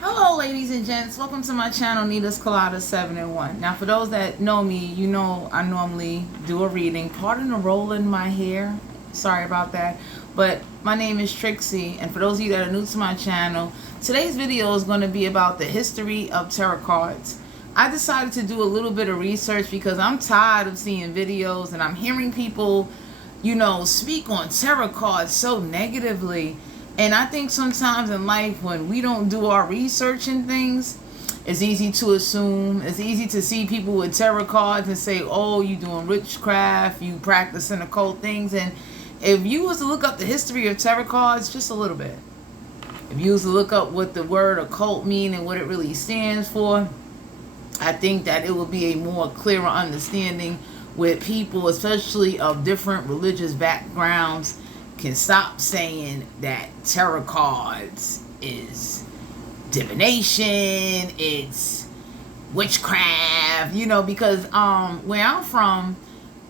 Hello ladies and gents, welcome to my channel Nita's Colada 7 in 1. Now for those that know me, you know I normally do a reading. Pardon the roll in my hair, sorry about that. But my name is Trixie, and for those of you that are new to my channel, today's video is going to be about the history of tarot cards. I decided to do a little bit of research because I'm tired of seeing videos and I'm hearing people, speak on tarot cards so negatively. And I think sometimes in life, when we don't do our research and things, it's easy to assume. It's easy to see people with tarot cards and say, oh, you doing witchcraft, you practicing occult things. And if you was to look up the history of tarot cards, just a little bit, if you was to look up what the word occult mean and what it really stands for, I think that it would be a more clearer understanding with people, especially of different religious backgrounds, can stop saying that tarot cards is divination, it's witchcraft, because where I'm from,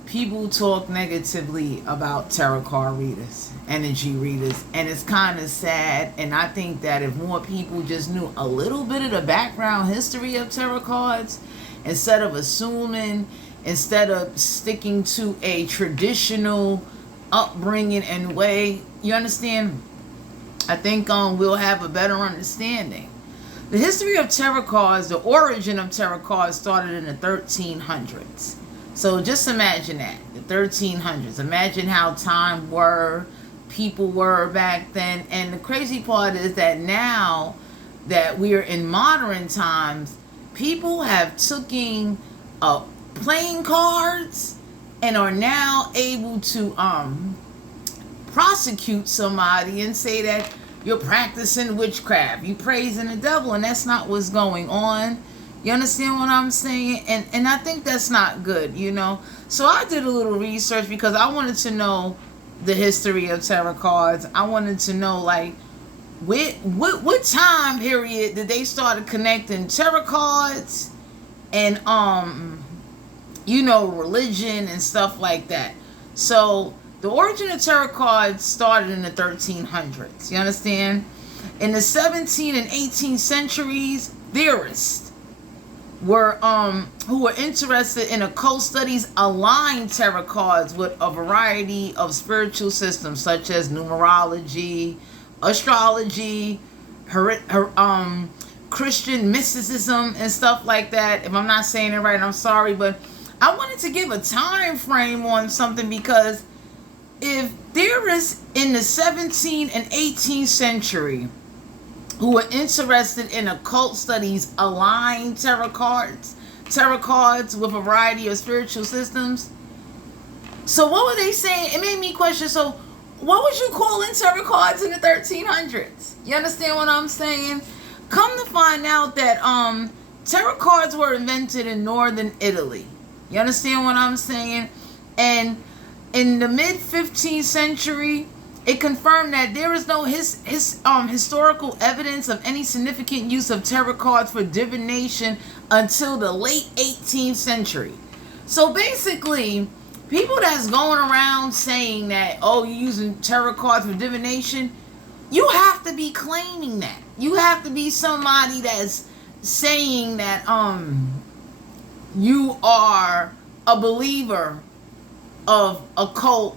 people talk negatively about tarot card readers, energy readers, and it's kind of sad. And I think that if more people just knew a little bit of the background history of tarot cards, instead of assuming, instead of sticking to a traditional upbringing and way, you understand, I think we'll have a better understanding. The history of tarot cards, the origin of tarot cards started in the 1300s. So just imagine that, the 1300s. Imagine how people were back then. And the crazy part is that now that we are in modern times, people have taken playing cards and are now able to prosecute somebody and say that you're practicing witchcraft, you praising the devil, and that's not what's going on. You understand what I'm saying? And I think that's not good, So I did a little research because I wanted to know the history of tarot cards. I wanted to know, like, what time period did they start connecting tarot cards and religion and stuff like that. So the origin of tarot cards started in the 1300s. You understand? In the 17th and 18th centuries, theorists were who were interested in occult studies aligned tarot cards with a variety of spiritual systems such as numerology, astrology, Christian mysticism and stuff like that. If I'm not saying it right, I'm sorry, but I wanted to give a time frame on something, because if theorists in the 17th and 18th century who were interested in occult studies align tarot cards with a variety of spiritual systems, so what were they saying? It made me question, so what was you calling tarot cards in the 1300s? You understand what I'm saying? Come to find out that tarot cards were invented in northern Italy. You understand what I'm saying? And in the mid 15th century, it confirmed that there is no historical evidence of any significant use of tarot cards for divination until the late 18th century. So basically, people that's going around saying that, oh, you're using tarot cards for divination, you have to be claiming that. You have to be somebody that's saying that you are a believer of occult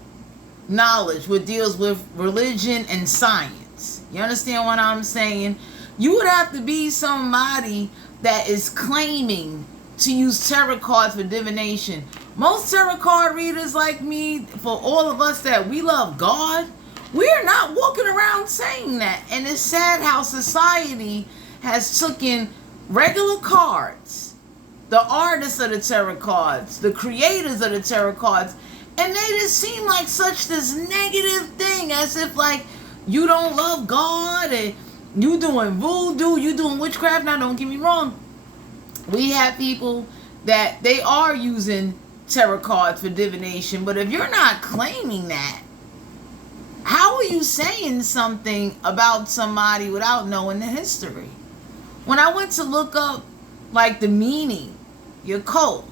knowledge, which deals with religion and science. You understand what I'm saying? You would have to be somebody that is claiming to use tarot cards for divination. Most tarot card readers like me, for all of us that we love God, we're not walking around saying that. And it's sad how society has taken regular cards, the artists of the tarot cards, the creators of the tarot cards, and they just seem like such this negative thing, as if like you don't love God and you doing voodoo, you doing witchcraft. Now don't get me wrong, we have people that they are using tarot cards for divination, but if you're not claiming that, how are you saying something about somebody without knowing the history? When I went to look up like the meaning, your occult,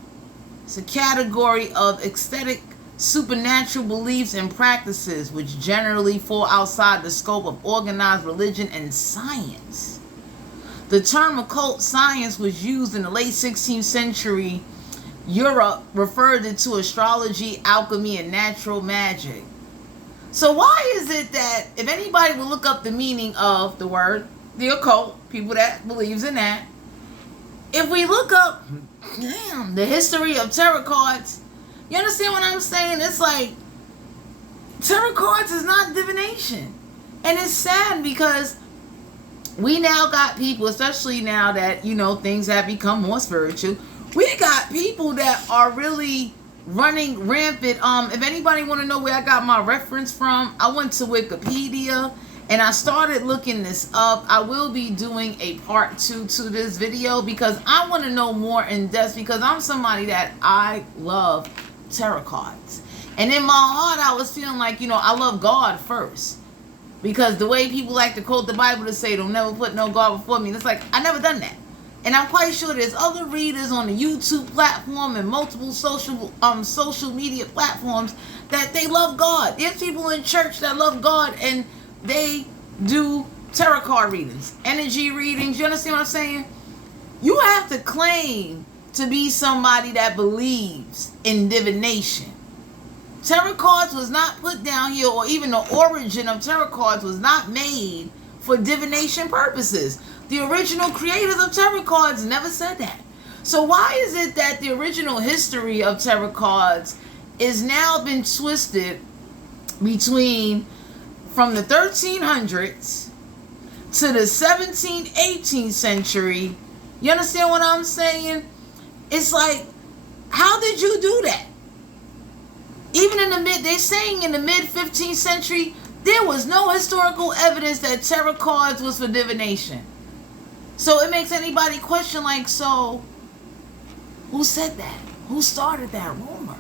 it's a category of ecstatic supernatural beliefs and practices which generally fall outside the scope of organized religion and science. The term occult science was used in the late 16th century. Europe referred it to astrology, alchemy, and natural magic. So why is it that if anybody will look up the meaning of the word, the occult, people that believes in that, if we look up, the history of tarot cards, you understand what I'm saying? It's like, tarot cards is not divination. And it's sad because we now got people, especially now that, things have become more spiritual, we got people that are really running rampant. If anybody want to know where I got my reference from, I went to Wikipedia and I started looking this up. I will be doing a part 2 to this video because I want to know more in depth, because I'm somebody that I love tarot cards. And in my heart, I was feeling like, I love God first. Because the way people like to quote the Bible to say, don't never put no God before me. It's like, I never done that. And I'm quite sure there's other readers on the YouTube platform and multiple social media platforms that they love God. There's people in church that love God and they do tarot card readings, energy readings. You understand what I'm saying? You have to claim to be somebody that believes in divination. Tarot cards was not put down here, or even the origin of tarot cards was not made for divination purposes. The original creators of tarot cards never said that. So why is it that the original history of tarot cards is now been twisted between from the 1300s to the 17th, 18th century? You understand what I'm saying? It's like, how did you do that? Even in they're saying in the mid 15th century, there was no historical evidence that tarot cards was for divination. So it makes anybody question, like, so who said that? Who started that rumor?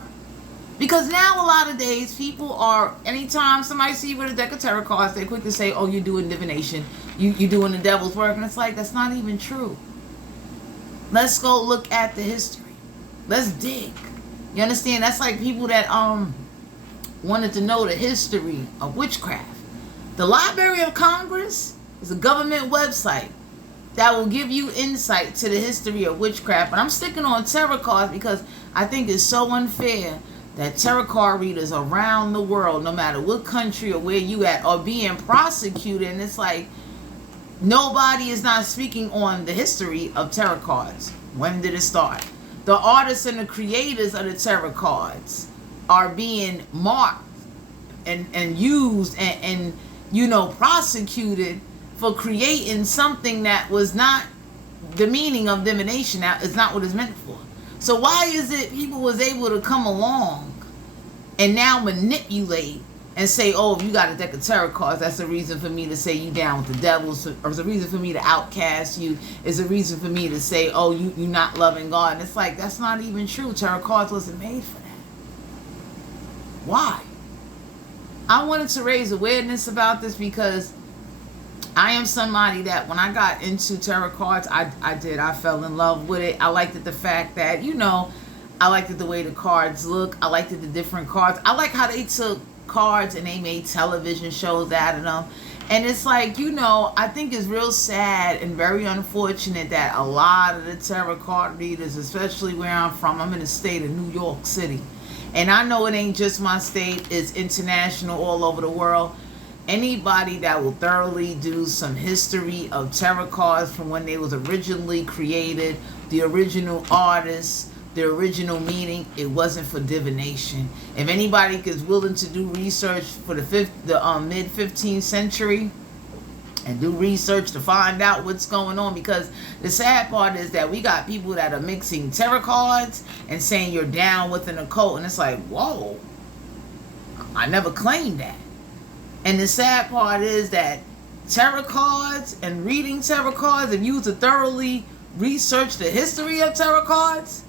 Because now a lot of days people are, anytime somebody see you with a deck of tarot cards, they're quick to say, oh, you're doing divination. You're doing the devil's work. And it's like, that's not even true. Let's go look at the history. Let's dig. You understand? That's like people that wanted to know the history of witchcraft. The Library of Congress is a government website that will give you insight to the history of witchcraft. But I'm sticking on tarot cards because I think it's so unfair that tarot card readers around the world, no matter what country or where you at, are being prosecuted. And it's like, nobody is not speaking on the history of tarot cards. When did it start? The artists and the creators of the tarot cards are being marked and used and prosecuted for creating something that was not the meaning of divination. That is not what it's meant for. So why is it people was able to come along and now manipulate and say, oh, if you got a deck of tarot cards, that's a reason for me to say you down with the devils, or it's a reason for me to outcast you, it's a reason for me to say, oh, you're not loving God. And it's like, that's not even true. Tarot cards wasn't made for that. Why? I wanted to raise awareness about this because I am somebody that when I got into tarot cards, I fell in love with it. I liked it, the fact that, I liked it the way the cards look. I liked it, the different cards. I like how they took cards and they made television shows out of them. And it's like, I think it's real sad and very unfortunate that a lot of the tarot card readers, especially where I'm from, I'm in the state of New York City. And I know it ain't just my state, it's international, all over the world. Anybody that will thoroughly do some history of tarot cards from when they was originally created, the original artists, the original meaning, it wasn't for divination. If anybody is willing to do research for the mid 15th century and do research to find out what's going on, because the sad part is that we got people that are mixing tarot cards and saying you're down with an occult, and it's like, whoa, I never claimed that. And the sad part is that tarot cards and reading tarot cards, if you were to thoroughly research the history of tarot cards,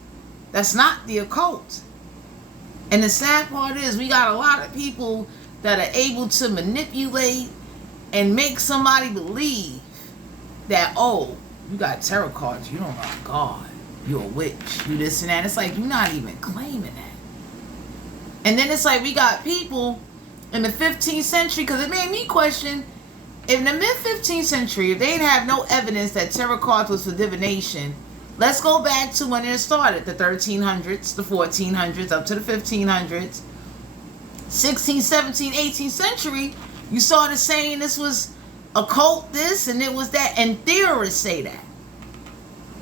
that's not the occult. And the sad part is we got a lot of people that are able to manipulate and make somebody believe that, oh, you got tarot cards, you don't know God, you're a witch, you this and that. It's like, you're not even claiming that. And then it's like we got people in the 15th century, because it made me question, In the mid-15th century, if they didn't have no evidence that tarot cards was for divination, let's go back to when it started, the 1300s, the 1400s, up to the 1500s. 16th, 17th, 18th century, you started saying this was occult this and it was that, and theorists say that.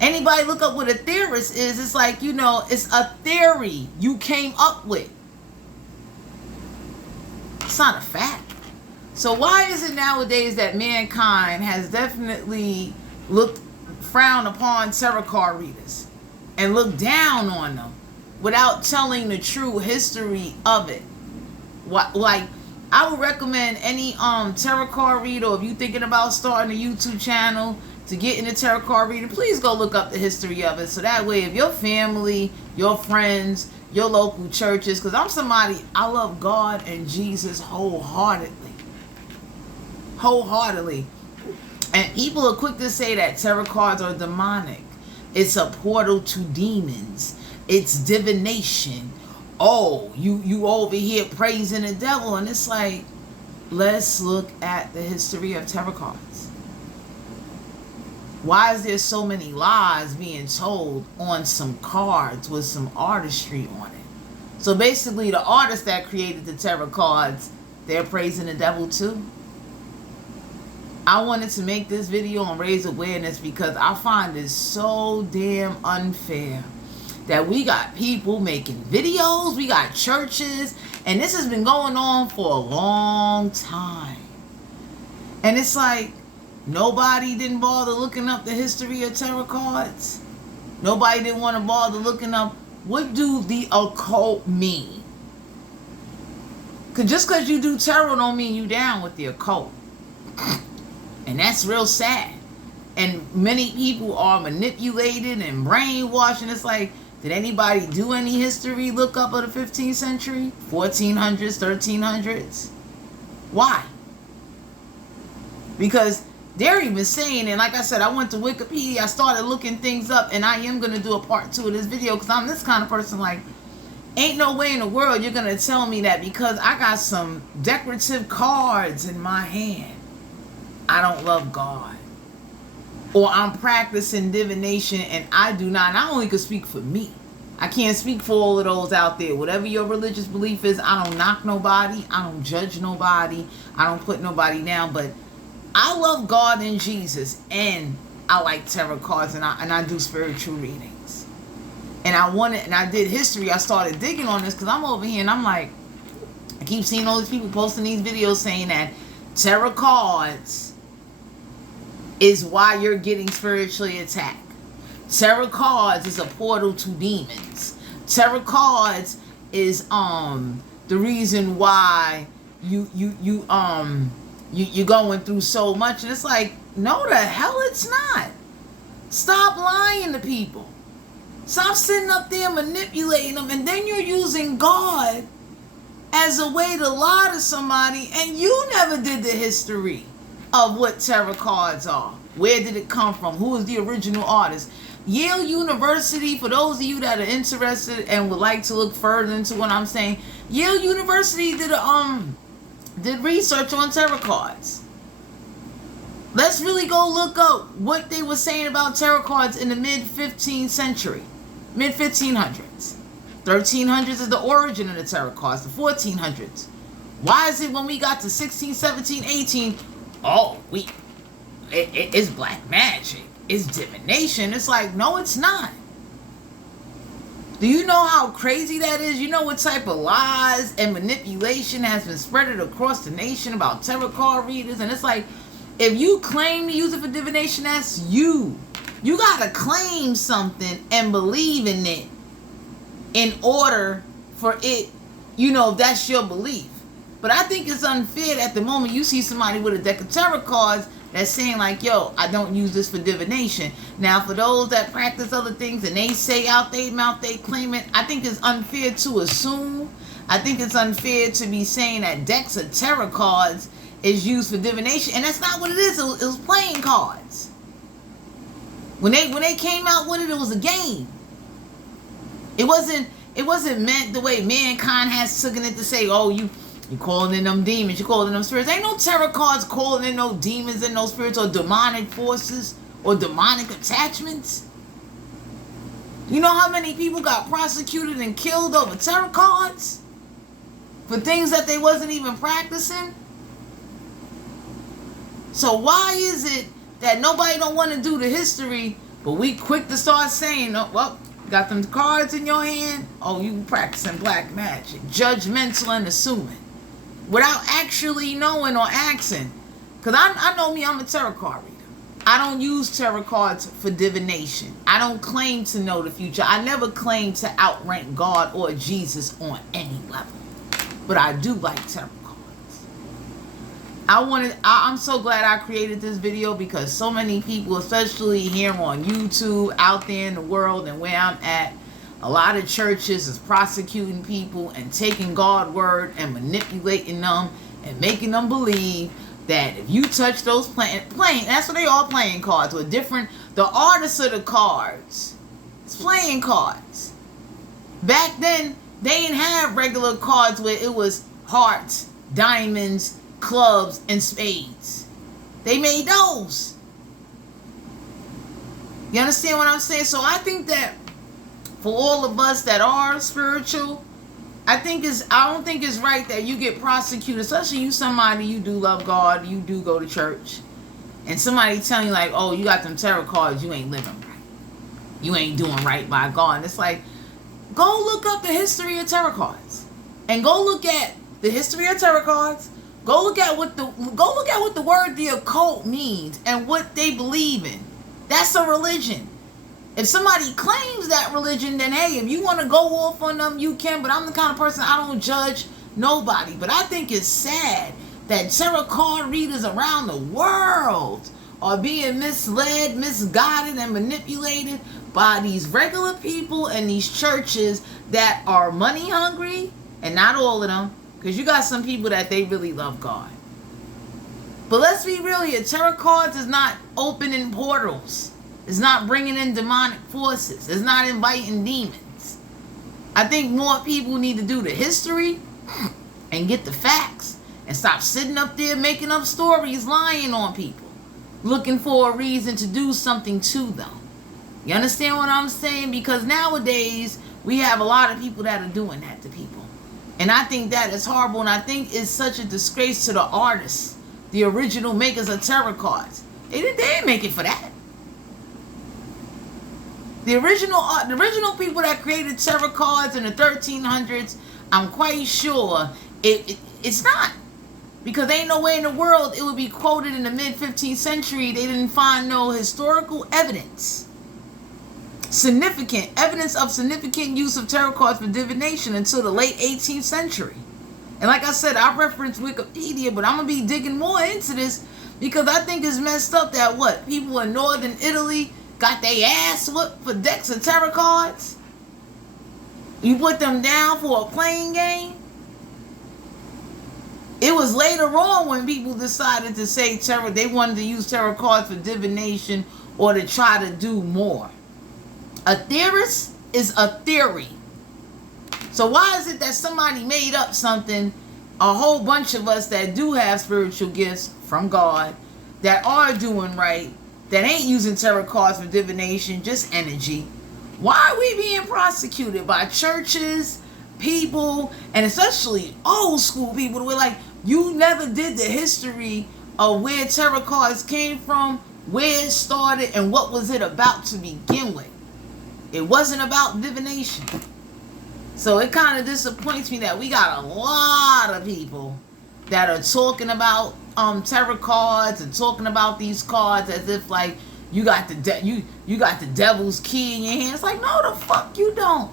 Anybody look up what a theorist is, it's like, you know, it's a theory you came up with. It's not a fact. So why is it nowadays that mankind has definitely frowned upon tarot card readers and looked down on them without telling the true history of it? Like, I would recommend any tarot card reader, if you're thinking about starting a YouTube channel to get into tarot card reading, please go look up the history of it. So that way, if your family, your friends, your local churches, because I'm somebody, I love God and Jesus wholeheartedly. And people are quick to say that tarot cards are demonic. It's a portal to demons. It's divination. Oh, you over here praising the devil. And it's like, let's look at the history of tarot cards. Why is there so many lies being told on some cards with some artistry on it? So basically, the artists that created the tarot cards, they're praising the devil too. I wanted to make this video and raise awareness because I find it so damn unfair that we got people making videos, we got churches, and this has been going on for a long time. And it's like, nobody didn't bother looking up the history of tarot cards. Nobody didn't want to bother looking up, what do the occult mean? Because just because you do tarot don't mean you down with the occult. And that's real sad. And many people are manipulated and brainwashed. And it's like, did anybody do any history look up of the 15th century? 1400s, 1300s? Why? Because they're even saying, and like I said, I went to Wikipedia, I started looking things up, and I am going to do a part 2 of this video because I'm this kind of person, like, ain't no way in the world you're going to tell me that because I got some decorative cards in my hand, I don't love God. Or I'm practicing divination and I do not. And I only can speak for me. I can't speak for all of those out there. Whatever your religious belief is, I don't knock nobody. I don't judge nobody. I don't put nobody down. But I love God and Jesus. And I like tarot cards and I do spiritual readings. And I did history. I started digging on this because I'm over here and I'm like, I keep seeing all these people posting these videos saying that tarot cards is why you're getting spiritually attacked. Tarot cards is a portal to demons. Tarot cards is the reason why you're going through so much. And it's like, no the hell it's not. Stop lying to people. Stop sitting up there manipulating them, and then you're using God as a way to lie to somebody, and you never did the history of what tarot cards are. Where did it come from? Who is the original artist? Yale University, for those of you that are interested and would like to look further into what I'm saying, Yale University did research on tarot cards. Let's really go look up what they were saying about tarot cards in the mid-15th century. Mid-1500s. 1300s is the origin of the tarot cards. The 1400s. Why is it when we got to 16, 17, 18, oh, it's black magic, it's divination? It's like, no, it's not. Do you know how crazy that is? You know what type of lies and manipulation has been spread across the nation about tarot card readers? And it's like, if you claim to use it for divination, that's you. You gotta claim something and believe in it in order for it, you know, if that's your belief. But I think it's unfair at the moment you see somebody with a deck of tarot cards that's saying like, yo, I don't use this for divination. Now, for those that practice other things and they say out their mouth, they claim it, I think it's unfair to assume. I think it's unfair to be saying that decks of tarot cards is used for divination. And that's not what it is. It was playing cards. When they came out with it, it was a game. It wasn't meant the way mankind has taken it to say, oh, You calling in them demons. You calling in them spirits. Ain't no tarot cards calling in no demons and no spirits or demonic forces or demonic attachments. You know how many people got prosecuted and killed over tarot cards? For things that they wasn't even practicing? So why is it that nobody don't want to do the history, but we quick to start saying, oh, well, got them cards in your hand? Oh, you practicing black magic. Judgmental and assuming. Without actually knowing or asking. Because I know me, I'm a tarot card reader. I don't use tarot cards for divination. I don't claim to know the future. I never claim to outrank God or Jesus on any level. But I do like tarot cards. I'm so glad I created this video because so many people, especially here on YouTube, out there in the world and where I'm at, a lot of churches is prosecuting people and taking God's word and manipulating them and making them believe that if you touch those playing, that's what they all playing cards with different, the artists of the cards. It's playing cards. Back then, they didn't have regular cards where it was hearts, diamonds, clubs, and spades. They made those. You understand what I'm saying? So I think that for all of us that are spiritual, I don't think it's right that you get prosecuted, especially you somebody, you do love God, you do go to church, and somebody telling you like, oh, you got them tarot cards, you ain't living right. You ain't doing right by God. And it's like, go look up the history of tarot cards. And go look at the history of tarot cards. Go look at what the word the occult means and what they believe in. That's a religion. If somebody claims that religion, then hey, if you want to go off on them, you can. But I'm the kind of person, I don't judge nobody. But I think it's sad that tarot card readers around the world are being misled, misguided, and manipulated by these regular people and these churches that are money hungry. And not all of them, because you got some people that they really love God. But let's be real here. Tarot cards is not opening portals. It's not bringing in demonic forces. It's not inviting demons. I think more people need to do the history and get the facts and stop sitting up there making up stories, lying on people, looking for a reason to do something to them. You understand what I'm saying? Because nowadays we have a lot of people that are doing that to people. And I think that is horrible, and I think it's such a disgrace to the artists, the original makers of tarot cards. They didn't make it for that. The original people that created tarot cards in the 1300s, I'm quite sure it's not. Because ain't no way in the world it would be quoted in the mid-15th century. They didn't find no historical evidence. Significant evidence of significant use of tarot cards for divination until the late 18th century. And like I said, I reference Wikipedia, but I'm going to be digging more into this because I think it's messed up that people in northern Italy got their ass whooped for decks of tarot cards? You put them down for a playing game? It was later on when people decided to say tarot, they wanted to use tarot cards for divination or to try to do more. A theorist is a theory. So why is it that somebody made up something, a whole bunch of us that do have spiritual gifts from God, that are doing right, that ain't using tarot cards for divination, just energy? Why are we being prosecuted by churches, people, and especially old school people? We're like, you never did the history of where tarot cards came from, where it started, and what was it about to begin with. It wasn't about divination. So it kind of disappoints me that we got a lot of people that are talking about tarot cards and talking about these cards as if like you got the you got the devil's key in your hand. It's like, no, the fuck you don't.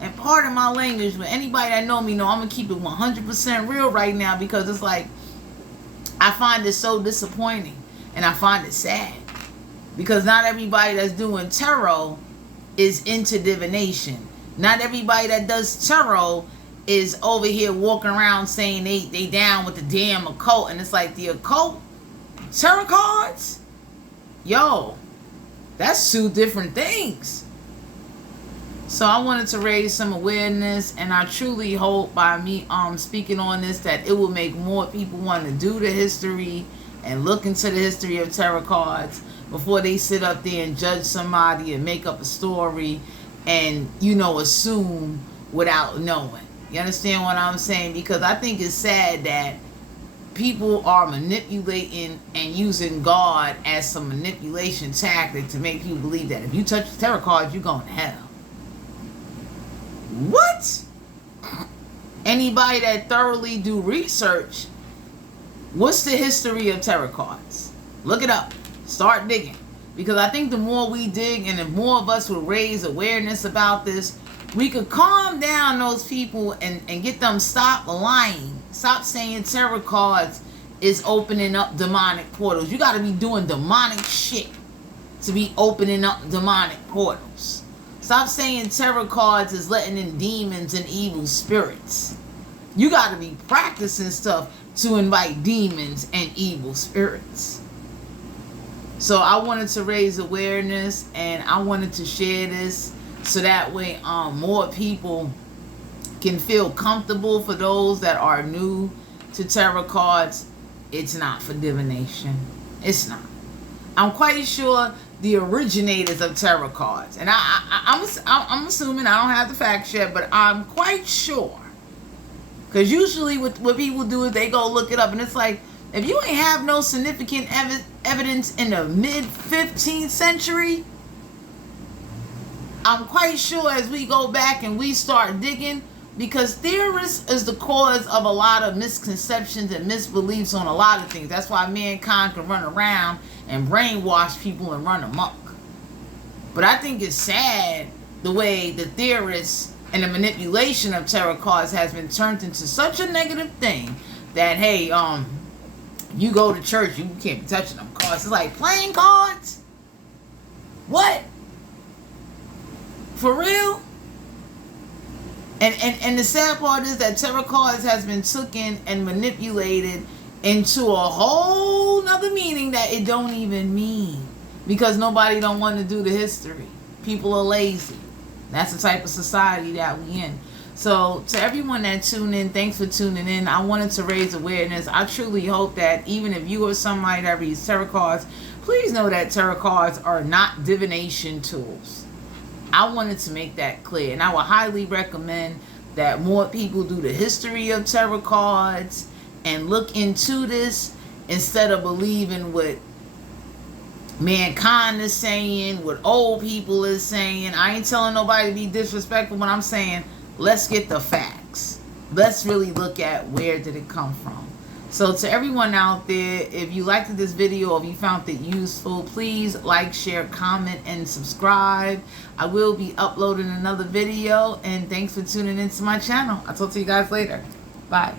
And pardon my language, but anybody that know me know I'm gonna keep it 100% real right now, because it's like I find it so disappointing and I find it sad because not everybody that's doing tarot is into divination. Not everybody that does tarot is over here walking around saying they down with the damn occult. And it's like, the occult? Tarot cards? Yo, that's two different things. So I wanted to raise some awareness, and I truly hope by me speaking on this that it will make more people want to do the history and look into the history of tarot cards before they sit up there and judge somebody and make up a story and, you know, assume without knowing. You understand what I'm saying? Because I think it's sad that people are manipulating and using God as some manipulation tactic to make people believe that if you touch the tarot cards, you're going to hell. What? Anybody that thoroughly do research, what's the history of tarot cards? Look it up. Start digging. Because I think the more we dig and the more of us will raise awareness about this, we could calm down those people and get them stop lying. Stop saying tarot cards is opening up demonic portals. You got to be doing demonic shit to be opening up demonic portals. Stop saying tarot cards is letting in demons and evil spirits. You got to be practicing stuff to invite demons and evil spirits. So I wanted to raise awareness, and I wanted to share this so that way more people can feel comfortable. For those that are new to tarot cards, it's not for divination. It's not. I'm quite sure the originators of tarot cards, and I'm assuming, I don't have the facts yet, but I'm quite sure, because usually what people do is they go look it up, and it's like, if you ain't have no significant evidence in the mid-15th century, I'm quite sure as we go back and we start digging, because theorists is the cause of a lot of misconceptions and misbeliefs on a lot of things. That's why mankind can run around and brainwash people and run amok. But I think it's sad the way the theorists and the manipulation of tarot cards has been turned into such a negative thing that, hey, you go to church, you can't be touching them cards. It's like playing cards? What? For real? And the sad part is that tarot cards has been taken and manipulated into a whole nother meaning that it don't even mean, because nobody don't want to do the history. People are lazy. That's the type of society that we in. So to everyone that tuned in, thanks for tuning in. I wanted to raise awareness. I truly hope that even if you are somebody that reads tarot cards, please know that tarot cards are not divination tools. I wanted to make that clear, and I would highly recommend that more people do the history of tarot cards and look into this instead of believing what mankind is saying, what old people is saying. I ain't telling nobody to be disrespectful, but I'm saying let's get the facts. Let's really look at where did it come from. So to everyone out there, if you liked this video or if you found it useful, please like, share, comment, and subscribe. I will be uploading another video, and thanks for tuning into my channel. I'll talk to you guys later. Bye.